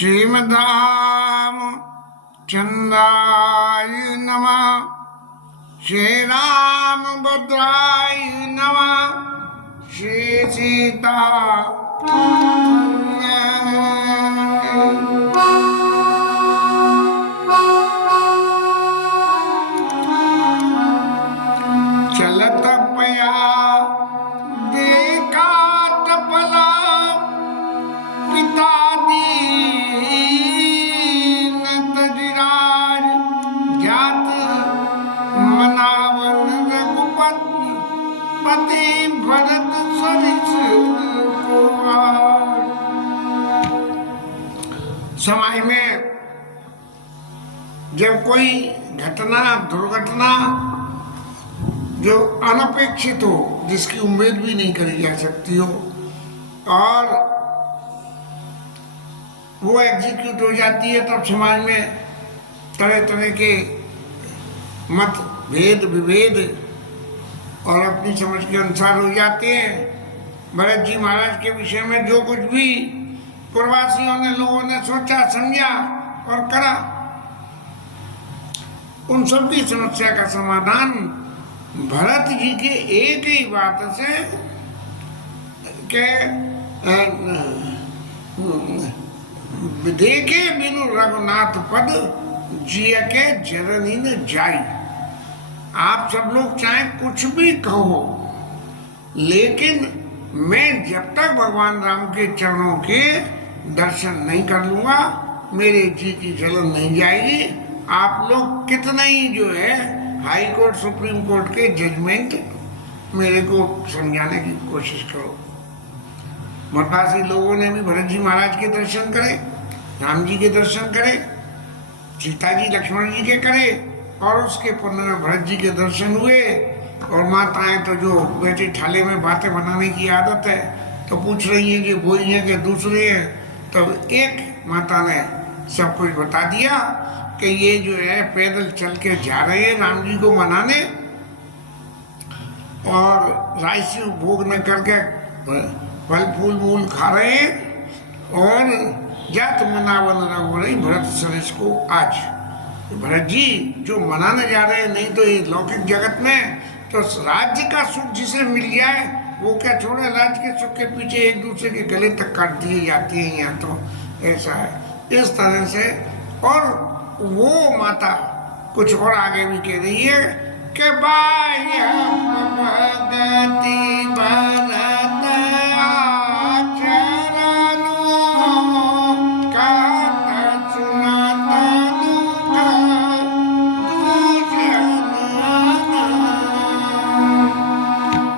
श्रीमद्राम चंद्राय नमः। श्री राम भद्राय नमः। श्री सीता चलत पया देखा तपला पिता दीन तजराज जात मनावन रघुपति पति भरत सरिस कुमार। समय में जब कोई घटना दुर्घटना जो अनपेक्षित हो, जिसकी उम्मीद भी नहीं करी जा सकती हो, और वो एग्जीक्यूट हो जाती है, तब समाज में तरह तरह के मत भेद विभेद और अपनी समझ के अनुसार हो जाते हैं। भरत जी महाराज के विषय में जो कुछ भी पूर्ववासियों ने लोगों ने सोचा समझा और करा, उन सब की समस्या का समाधान भरत जी के एक ही बात से के देखे बिनु रघुनाथ पद जिय के जननी न जाई। आप सब लोग चाहे कुछ भी कहो, लेकिन मैं जब तक भगवान राम के चरणों के दर्शन नहीं कर लूंगा, मेरे जी की जलन नहीं जाएगी। आप लोग कितना ही जो है हाई कोर्ट सुप्रीम कोर्ट के जजमेंट मेरे को समझाने की कोशिश करो। मद्रासी लोगों ने भी भरत जी महाराज के दर्शन करे, राम जी के दर्शन करे, सीता जी लक्ष्मण जी के करे, और उसके पुण्य में भरत जी के दर्शन हुए। और माताएं तो जो बेटी थाले में बातें बनाने की आदत है, तो पूछ रही है कि वही है कि दूसरे हैं। तब एक माता ने सब कुछ बता दिया कि ये जो है पैदल चल के जा रहे हैं राम जी को मनाने, और राशि भोग न करके फल फूल मूल खा रहे हैं, और जात मनावन रघुरई भरत सरिस को आज। भरत जी जो मनाने जा रहे हैं, नहीं तो ये लौकिक जगत में तो राज्य का सुख जिसे मिल जाए वो क्या छोड़े, राज्य के सुख के पीछे एक दूसरे के गले तक काट दिए जाती है। यहाँ तो ऐसा है, इस तरह से। और वो माता कुछ और आगे भी कह रही है कि भगति भरत आचरणों कहत सुनत दुख दूषण।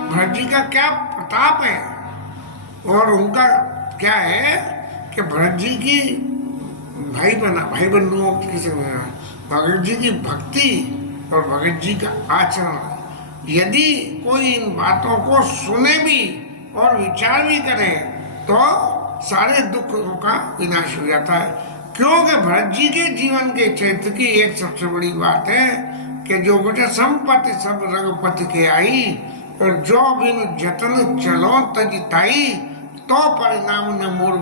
भरत जी का क्या प्रताप है, और उनका क्या है कि भरत जी की भाई बंधुओं की भगत जी की भक्ति और भगत जी का आचरण। यदि कोई इन बातों को सुने भी और विचार भी करे तो सारे दुखों का विनाश हो जाता है। क्योंकि भरत जी के जीवन के चरित्र की एक सबसे बड़ी बात है कि जो मुझे संपत्ति सब रघुपति के आई, और जो बिन जतन चलो तजिताई, तो परिणाम न मोर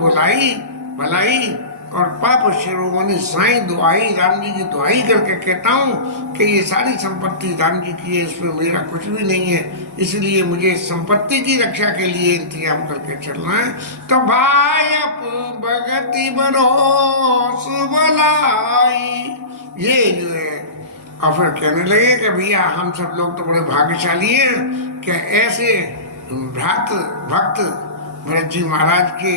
भलाई और पाप शिरोमणि साईं दुआई। राम जी की दुआई करके कहता हूँ कि ये सारी संपत्ति राम जी की है, इसमें मेरा कुछ भी नहीं है, इसलिए मुझे संपत्ति की रक्षा के लिए इंतजाम करके चलना है। तो भाई भगति बरोस भलाई, ये जो है। और फिर कहने लगे कि भैया हम सब लोग तो बड़े भाग्यशाली हैं कि ऐसे भक्त भरत जी महाराज के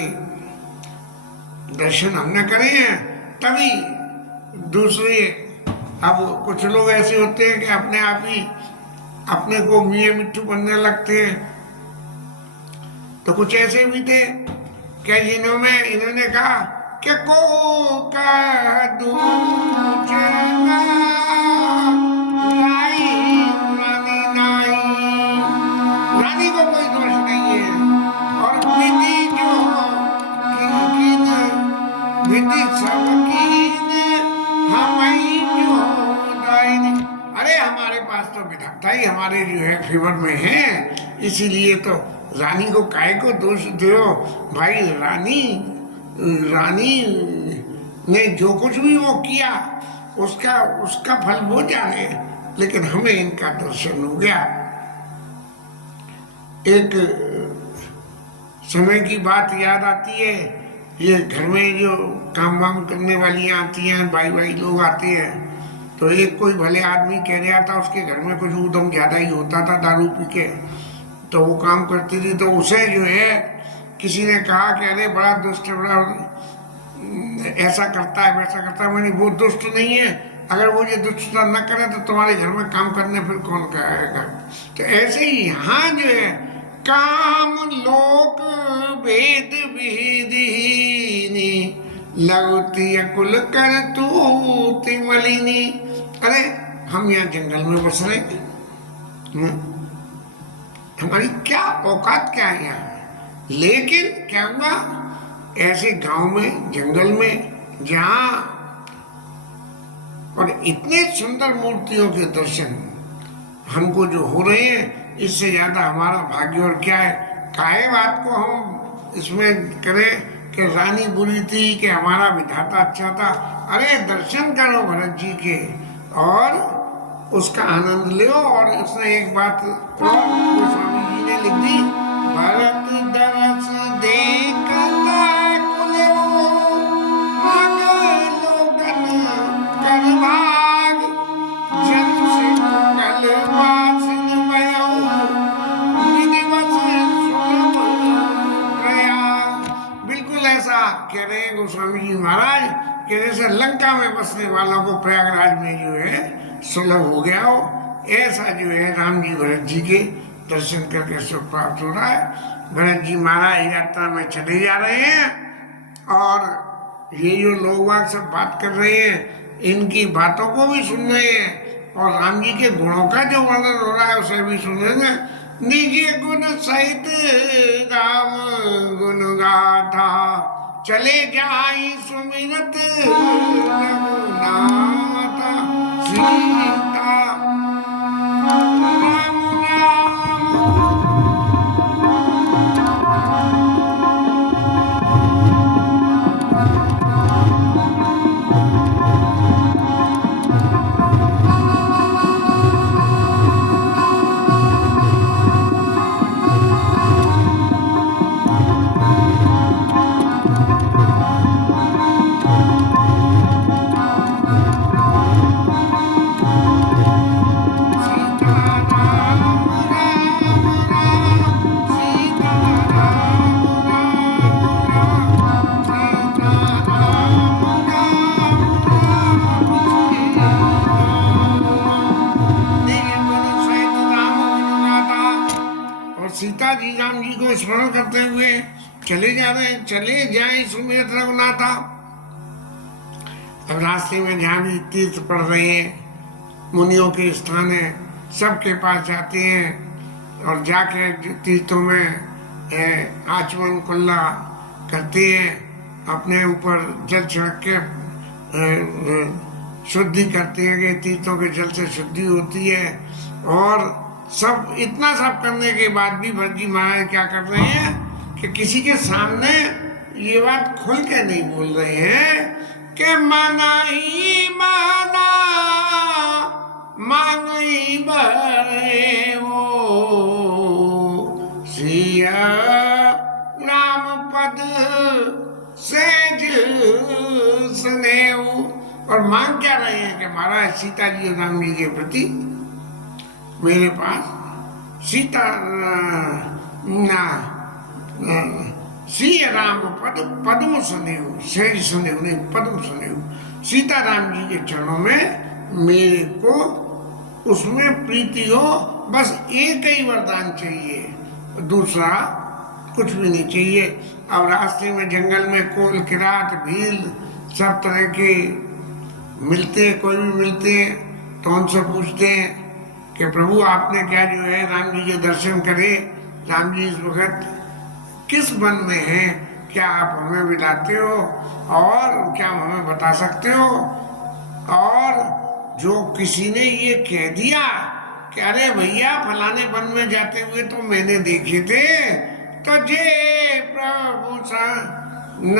दर्शन हमने करे हैं। तभी दूसरे, अब कुछ लोग ऐसे होते हैं कि अपने आप ही अपने को मियाँ मिट्टू बनने लगते हैं। तो कुछ ऐसे भी थे क्या इन्होंने कहा कि को कह दूं चला रानी को कोई दोष नहीं है, और विधि जो विधि सबकीन हमारी जो दायनी। अरे हमारे पास तो विधाता ही हमारे जो है फेवर में है, इसीलिए तो रानी को काहे को दोष दो भाई। रानी नहीं, जो कुछ भी वो किया उसका उसका फल वो जाने, लेकिन हमें इनका दर्शन हो गया। एक समय की बात याद आती है, ये घर में जो काम वाम करने वाली आती हैं, भाई भाई लोग आते हैं, तो एक कोई भले आदमी कह रहा था, उसके घर में कुछ ऊधम ज्यादा ही होता था दारू पी के, तो वो काम करती थी, तो उसे जो है किसी ने कहा कि अरे बड़ा दुष्ट है, बड़ा ऐसा करता है वैसा करता है। मैंने, वो दुष्ट नहीं है, अगर वो ये दुष्टता न करे तो तुम्हारे घर में काम करने फिर कौन करेगा। तो ऐसे ही यहाँ जो है, काम लोक वेद विधिनी लगती कुल कर तू मलिनी। अरे हम यहाँ जंगल में बस रहे हैं, हमारी क्या औकात क्या है यहाँ, लेकिन क्या हुआ, ऐसे गांव में जंगल में जहाँ और इतने सुंदर मूर्तियों के दर्शन हमको जो हो रहे हैं, इससे ज्यादा हमारा भाग्य और क्या है। काहे बात को हम इसमें करें कि रानी बुरी थी कि हमारा विधाता अच्छा था। अरे दर्शन करो भरत जी के और उसका आनंद लो। और उसने एक बात गोस्वामी जी ने लिख दी, भरत दरस देखता कह रहे हैं गोस्वामी जी महाराज कि जैसे लंका में बसने वालों को प्रयागराज में जो है सुलभ हो गया हो, ऐसा जो है राम जी भरत जी के दर्शन करके सुख प्राप्त हो रहा है। भरत जी महाराज यात्रा में चले जा रहे हैं और ये जो लोग बाग सब बात कर रहे हैं, इनकी बातों को भी सुन रहे हैं और राम जी के गुणों का जो वर्णन हो रहा है उसे भी सुन रहे हैं। निज गुण सहित राम गुण गाथा चले जाई सुमिरत रघुनाथा सीता राम सीता जी राम जी को स्मरण करते हुए चले जा रहे हैं। चले जाए सुमिरत रघुनाथा। अब रास्ते में जहाँ भी तीर्थ पड़ रहे हैं, मुनियों के स्थान है, सबके पास जाते हैं और जाके तीर्थों में आचमन कुल्ला करते हैं, अपने ऊपर जल छिड़क के शुद्धि करते हैं कि तीर्थों के जल से शुद्धि होती है। और सब इतना सब करने के बाद भी भरत जी महाराज क्या कर रहे हैं कि किसी के सामने ये बात खुल के नहीं बोल रहे हैं कि माना ही माना मांगी बरे वो सिया राम पद सेज स्नेह। और मांग क्या रहे हैं कि महाराज सीता जी और राम जी के प्रति मेरे पास सीता सिया राम पद पद्म स्नेह, सहज स्नेह नहीं पद्म स्नेह, सीता राम जी के चरणों में मेरे को उसमें प्रीति हो, बस एक ही वरदान चाहिए, दूसरा कुछ भी नहीं चाहिए। अब रास्ते में जंगल में कोल किरात भील सब तरह के मिलते हैं, कोई भी मिलते हैं तो उनसे पूछते हैं कि प्रभु आपने क्या जो है राम जी के दर्शन करे, राम जी इस वक्त किस वन में हैं, क्या आप हमें बताते हो और क्या हमें बता सकते हो। और जो किसी ने ये कह दिया कि अरे भैया फलाने वन में जाते हुए तो मैंने देखे थे, तो जे प्रभु सा न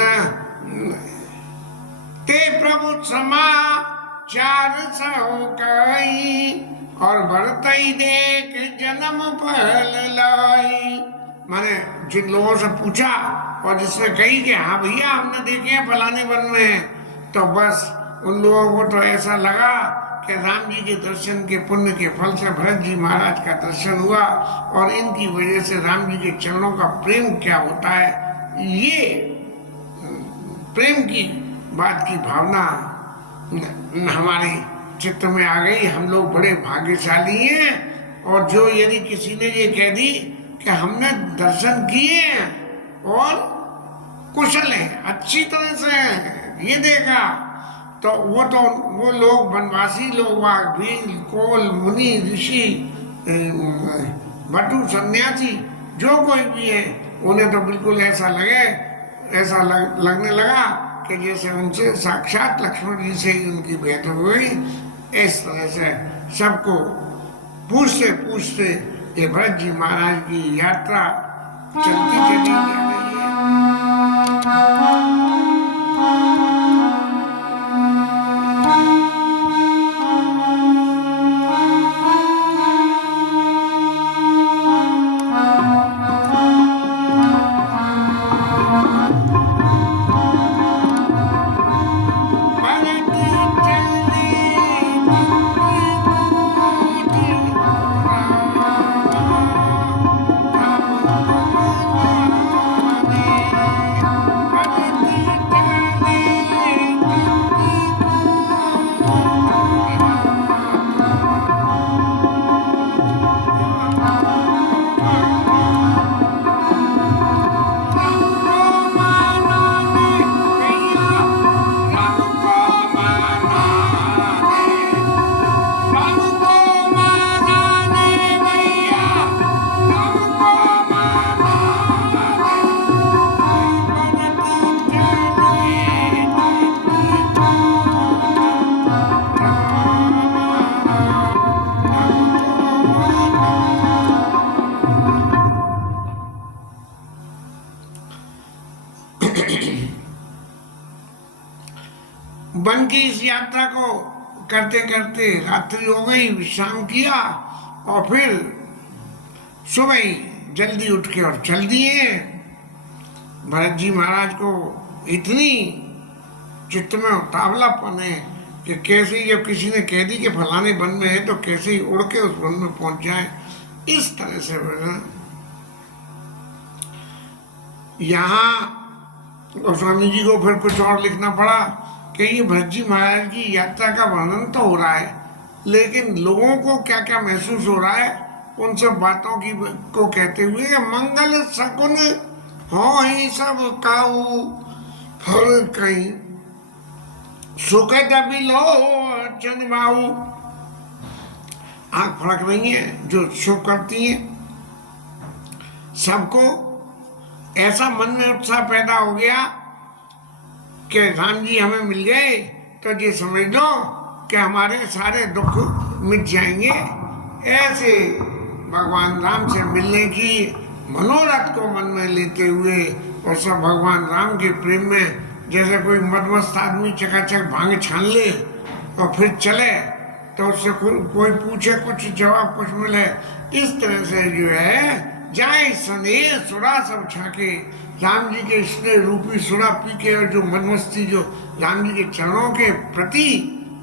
ते प्रभु समाचार सहो कही, और भरतई देख जन्म फल लाई। माने जिन लोगों से पूछा और जिसने कही कि हाँ भैया हमने देखे हैं फलाने वन में, तो बस उन लोगों को तो ऐसा लगा कि राम जी के दर्शन के पुण्य के फल से भरत जी महाराज का दर्शन हुआ, और इनकी वजह से राम जी के चरणों का प्रेम क्या होता है, ये प्रेम की बात की भावना हमारे चित्त में आ गई। हम लोग बड़े भाग्यशाली हैं। और जो यदि किसी ने ये कह दी कि हमने दर्शन किए हैं और कुशल है, अच्छी तरह से ये देखा, तो वो लोग वनवासी लोग, भील कोल मुनि ऋषि बटू सन्यासी जो कोई भी है, उन्हें तो बिल्कुल ऐसा लगने लगा कि जैसे उनसे साक्षात लक्ष्मण जी से ही उनकी भेंट हुई। इस तरह से सबको पूछते पूछते ये भरत जी महाराज की यात्रा चलती चली जा रही है। वन की इस यात्रा को करते करते रात्रि हो गई, विश्राम किया, और फिर सुबह ही जल्दी उठ के और चल दिए। भरत जी महाराज को इतनी चित्त में उतावलापन है कि कैसे ही जब किसी ने कह दी कि फलाने वन में है, तो कैसे ही उड़ के उस वन में पहुंच जाए। इस तरह से यहाँ गोस्वामी जी को फिर कुछ और लिखना पड़ा कि ये भरत जी महाराज की यात्रा का वर्णन तो हो रहा है, लेकिन लोगों को क्या क्या महसूस हो रहा है उन सब बातों की को कहते हुए कि मंगल सकुन हो ही सब काऊ, फल कहीं सुखद बिलो चंद्रबाऊ। आंख फड़क रही है जो शोक करती है, सबको ऐसा मन में उत्साह पैदा हो गया कि राम जी हमें मिल गए तो ये समझ लो कि हमारे सारे दुख मिट जाएंगे। ऐसे भगवान राम से मिलने की मनोरथ को मन में लेते हुए और सब भगवान राम के प्रेम में, जैसे कोई मदमस्त आदमी चकाचक भांग छान ले और फिर चले तो उससे कोई पूछे कुछ जवाब कुछ मिले, इस तरह से जो है जाए संदेह सुरा सब छाके, राम जी के स्नेह रूपी सुरा पी के, और जो मनमस्ती जो राम जी के चरणों के प्रति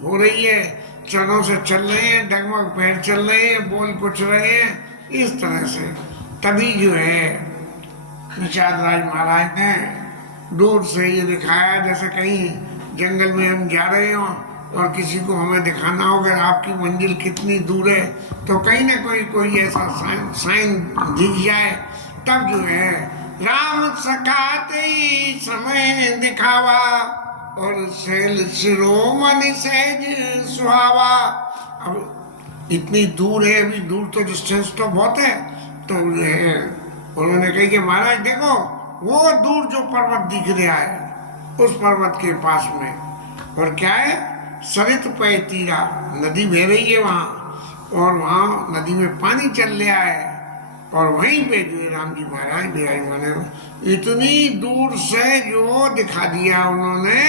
हो रही है, चरणों से चल रहे हैं, डगमग पैर चल रहे हैं, बोल कुछ रहे हैं, इस तरह से तभी जो है निषाद राज महाराज ने दूर से ये दिखाया जैसे कहीं जंगल में हम जा रहे हों और किसी को हमें दिखाना हो कि आपकी मंजिल कितनी दूर है, तो कहीं ना कोई ऐसा साइन दिख जाए, तब जो है राम सखाते समय दिखावा और शैल शिरोमणि सहज सुहावा। अब इतनी दूर है, अभी दूर तो डिस्टेंस तो बहुत है, तो जो है उन्होंने कही कि महाराज देखो वो दूर जो पर्वत दिख रहा है, उस पर्वत के पास में और क्या है, सरित पे तीरा नदी बह रही है वहाँ, और वहाँ नदी में पानी चल रहा है, और वहीं पे जो राम जी महाराज विराजमान है। इतनी दूर से जो दिखा दिया उन्होंने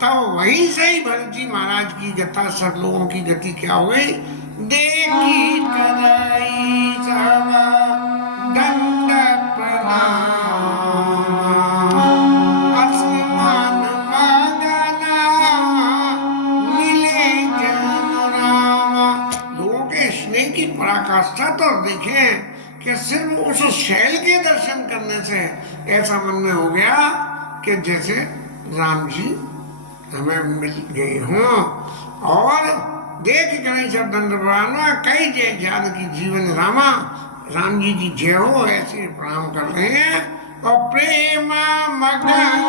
तब वहीं से ही भरत जी महाराज की गता, सब लोगों की गति क्या हो गई? देखी कराई सब दंड प्रणाम, आसमान बादला मिले जन रामा। लोगों के स्नेह की पराकाष्ठा तो देखें कि सिर्फ उस शैल के दर्शन करने से ऐसा मन में हो गया कि जैसे राम जी हमें मिल गए हों। और देख गणेश दंड प्रणाम, कई जय जानकी जीवन रामा, राम जी की जय हो, ऐसे प्रणाम कर रहे हैं। और प्रेम मगन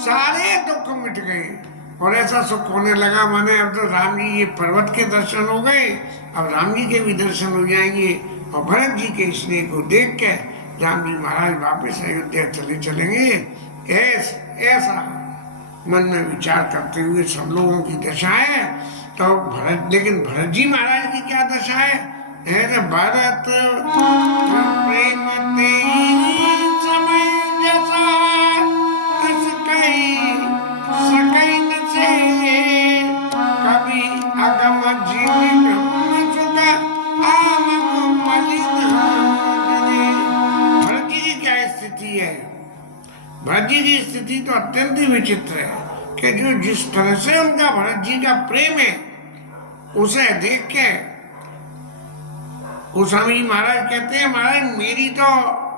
सारे दुख मिट गए और ऐसा सुख होने लगा माने अब तो राम जी ये पर्वत के दर्शन हो गए, अब राम जी के भी दर्शन हो जाएंगे। और भरत जी के स्नेह को देख के राम जी महाराज वापस अयोध्या चलेंगे, ऐसा मन में विचार करते हुए सब लोगों की दशा है। तो भरत, लेकिन भरत जी महाराज की क्या दशा है? भरत प्रेम समय जैसा सकई न से, कभी अगम जीवन सुख आम मलिन। भरत जी की क्या स्थिति है? भरत जी की स्थिति तो अत्यंत ही विचित्र है कि जो जिस तरह से उनका भरत जी का प्रेम है उसे देख के गोस्वामी जी महाराज कहते हैं, महाराज मेरी तो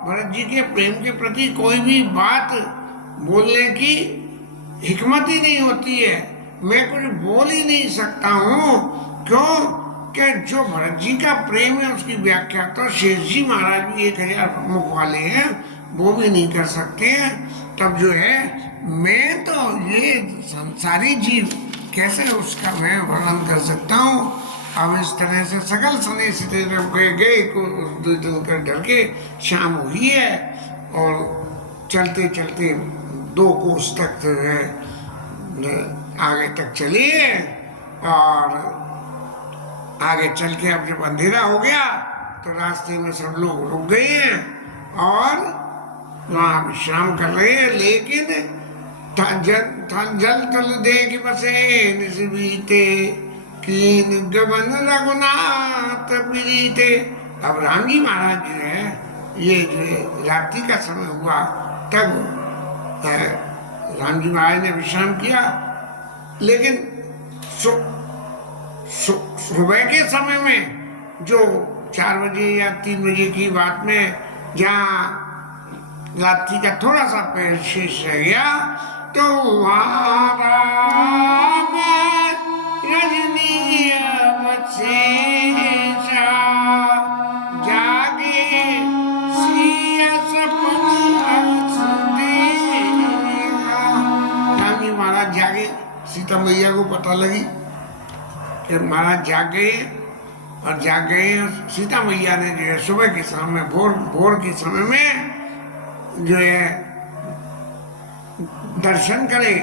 भरत जी के प्रेम के प्रति कोई भी बात बोलने की हिकमत ही नहीं होती है, मैं कुछ बोल ही नहीं सकता हूँ। क्यों कि जो भरत जी का प्रेम है उसकी व्याख्या तो शेष जी महाराज भी 1000 मुख वाले हैं, वो भी नहीं कर सकते हैं। तब जो है मैं तो ये संसारी जीव कैसे उसका मैं वर्णन कर सकता हूँ। अब इस तरह से सकल सने से गए को कर डर के शाम हुई है और चलते चलते 2 कोस तक जो है आगे तक चलिए और आगे चल के अब जब अंधेरा हो गया तो रास्ते में सब लोग रुक गए हैं और वहाँ विश्राम कर रहे हैं। लेकिन जल तल देख बसे निसबीते कीन गबन रघुनाथ प्रीते। अब राम जी महाराज जो है ये जो रात्रि का समय हुआ तब राम जी महाराज ने विश्राम किया, लेकिन सुबह के समय में जो 4 बजे या 3 बजे की बात में जहाँ रात्रि का थोड़ा सा पैर शेष रह गया तो रजनी जागे राम जी महाराज जागे, सीता मैया को पता लगी कि महाराज जाग गए और जाग गए। सीता मैया ने जो है सुबह के समय भोर के समय में जो है दर्शन करे।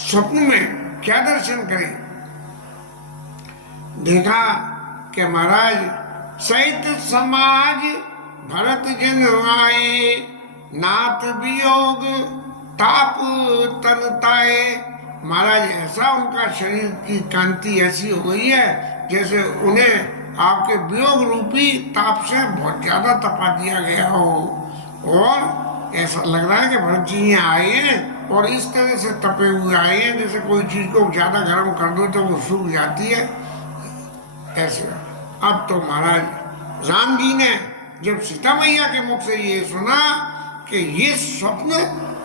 स्वप्न में क्या दर्शन करे? देखा कि महाराज सहित समाज भरत जन आए, नाथ वियोग ताप तनताए। महाराज ऐसा उनका शरीर की कांति ऐसी हो गई है जैसे उन्हें आपके वियोग रूपी ताप से बहुत ज्यादा तपा दिया गया हो। और ऐसा लग रहा है कि भरत जी यहाँ आए हैं और इस तरह से तपे हुए आए हैं जैसे कोई चीज को ज्यादा गर्म कर दो तो वो सूख जाती है ऐसे। अब तो महाराज राम जी ने जब सीता मैया के मुख से ये सुना कि ये स्वप्न,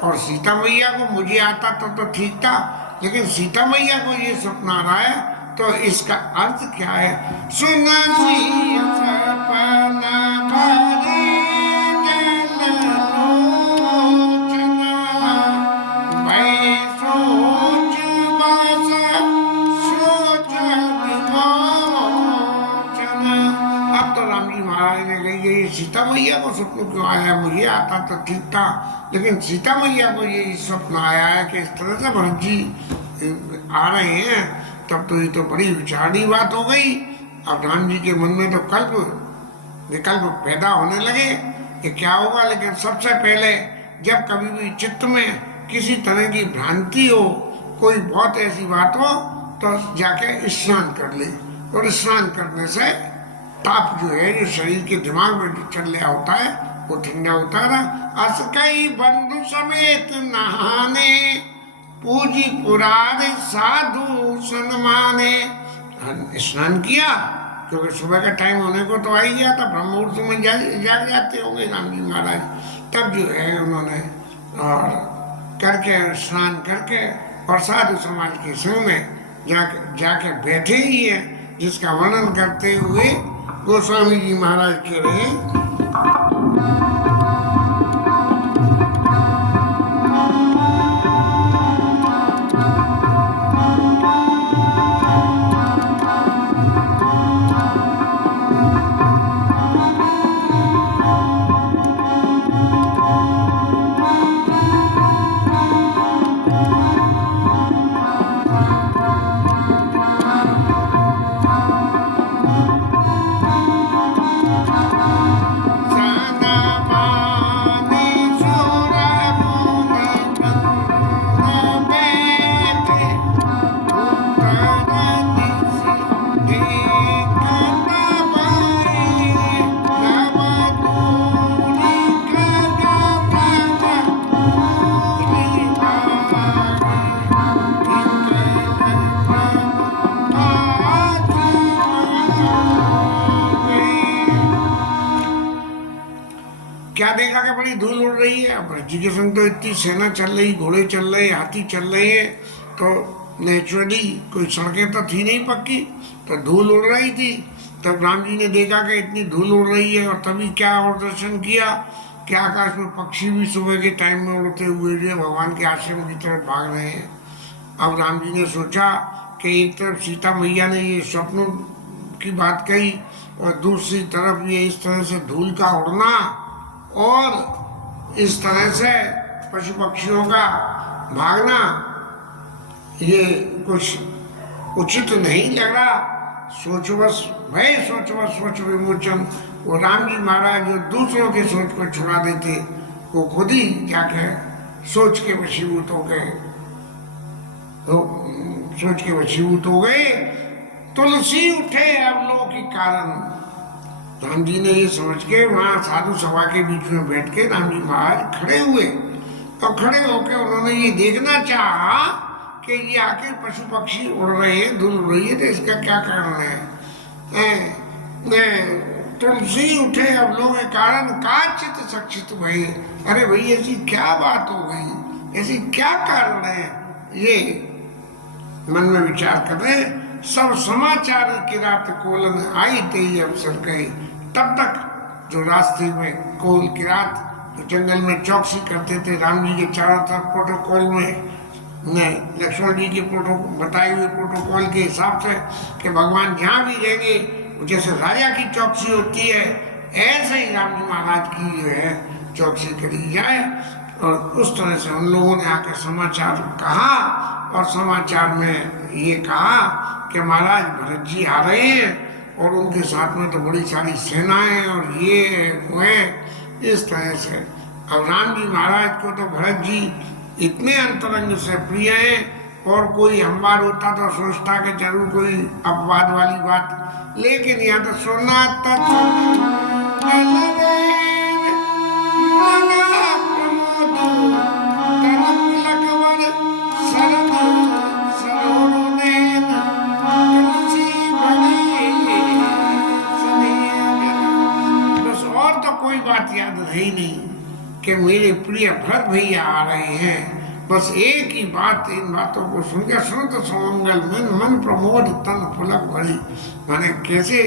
और सीता मैया को मुझे आता तो ठीक था, लेकिन सीता मैया को ये स्वप्न आ रहा है तो इसका अर्थ क्या है? सुना सीता मैया को स्वप्न क्यों आया? मुझे आता तो ठीक था, लेकिन सीता मैया को ये स्वप्न आया है कि इस तरह से भरत जी आ रहे हैं तब तो ये तो बड़ी विचारणी बात हो गई। अब राम जी के मन में तो विकल्प पैदा होने लगे कि क्या होगा। लेकिन सबसे पहले जब कभी भी चित्त में किसी तरह की भ्रांति हो, कोई बहुत ऐसी बात हो, तो जाके स्नान कर ले। और स्नान करने से ताप जो है, जो शरीर के दिमाग में जो चल रहा होता है, वो ठंडा होता है। अस कई बंधु समेत नहाने, पूजी पुराण साधु सन्माने। स्नान किया, क्योंकि सुबह का टाइम होने को तो आ ही गया था, ब्रह्म मुहूर्त में जाग जाते होंगे राम जी महाराज। तब जो है उन्होंने और करके स्नान करके और साधु समाज के संग में जाके बैठे ही है, जिसका वर्णन करते हुए गोस्वामी जी महाराज कह रहे हैं, क्या देखा कि बड़ी धूल उड़ रही है। अब जी के संग तो इतनी सेना चल रही, घोड़े चल रहे, हाथी चल रहे हैं, तो नेचुरली कोई सड़कें तो थी नहीं पक्की, तो धूल उड़ रही थी। तब राम जी ने देखा कि इतनी धूल उड़ रही है, और तभी क्या और दर्शन किया कि आकाश में पक्षी भी सुबह के टाइम में उड़ते हुए जो भगवान के आश्रम की तरफ भाग रहे हैं। अब राम जी ने सोचा कि एक तरफ सीता मैया ने ये स्वप्नों की बात कही, और दूसरी तरफ ये इस तरह से धूल का उड़ना और इस तरह से पशु पक्षियों का भागना, ये कुछ उचित नहीं लग रहा। सोच विमोचन। वो राम जी महाराज जो दूसरों की सोच को छुड़ा देते, वो खुद ही जाके सोच के वशीभूत हो गए, तुलसी उठे अवलोक के कारण। राम जी ने ये समझ के वहाँ साधु सभा के बीच में बैठ के राम जी महाराज खड़े हुए, और खड़े होकर उन्होंने ये देखना चाहा कि ये आखिर पशु पक्षी उड़ रहे हैं, धूल उड़ रही है, तो इसका क्या कारण है। तुलसी उठे अवलोक के कारण का चित सक्षित भई। अरे भाई ऐसी क्या बात हो गई, ऐसी क्या कारण है, ये मन में विचार कर रहे। सब समाचार की रात कोलन आई तेई अवसर गए। तब तक जो रास्ते में कोल की रात जो जंगल में चौकसी करते थे राम जी के चारों तरफ प्रोटोकॉल में, लक्ष्मण जी के बताए हुए प्रोटोकॉल के हिसाब से कि भगवान जहाँ भी रहेंगे, जैसे राजा की चौकसी होती है, ऐसे ही राम जी महाराज की जो है चौकसी करी जाए। और उस तरह से उन लोगों ने आकर समाचार कहा, और समाचार में ये कहा कि महाराज भरत जी आ रहे हैं, और उनके साथ में तो बड़ी सारी सेनाएं और ये हुए। इस तरह से अब राम जी महाराज को तो भरत जी इतने अंतरंग से प्रिय हैं, और कोई हम बार होता तो सोचता कि जरूर कोई अपवाद वाली बात, लेकिन यहाँ तो सुना कोई बात याद रही नहीं कि मेरे प्रिय भरत भैया आ रहे हैं। बस एक ही बात, इन बातों को सुनकर सुनत सुमंगल मन प्रमोद तन पुलक भरी। माने कैसे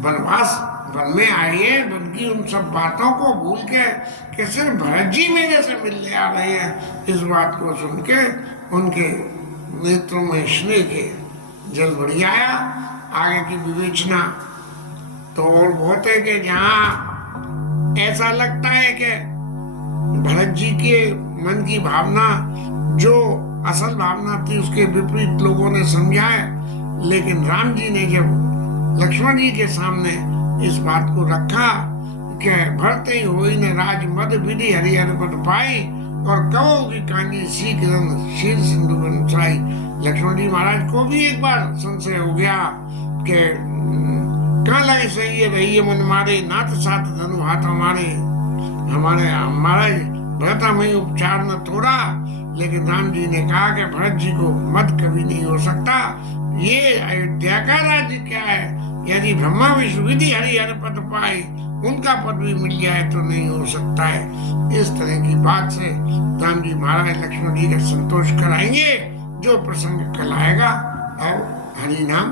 वन में आए, वन की उन सब बातों को भूल के सिर्फ भरत जी मेरे से मिलने आ रहे हैं, इस बात को सुन के उनके नेत्रों में स्नेह के जल बढ़ी आया। आगे की विवेचना तो और बहुत है कि जहाँ ऐसा लगता है कि भरत जी के मन की भावना जो असल भावना थी उसके विपरीत लोगों ने समझा है। लेकिन राम जी ने जब लक्ष्मण जी के सामने इस बात को रखा कि भरते ही होई न राज मद विधि हरिहर पद पाई और कहो की कांजी सी किरण शील सिंधु बन छाई। लक्ष्मण जी महाराज को भी एक बार संशय हो गया कि कहाँ लगे सही है रही मन मारे नाथ साथ धनु हाथ हमारे महाराज भरता में उपचार न तोड़ा। लेकिन राम जी ने कहा कि भरत जी को मत कभी नहीं हो सकता। ये अयोध्या का राज्य क्या है, यदि ब्रह्मा विष्णु विधि हरिहर पद पाए उनका पद भी मिल जाए तो नहीं हो सकता है। इस तरह की बात से राम जी महाराज लक्ष्मण जी का संतोष कराएंगे। जो प्रसंग कल आएगा और हरि नाम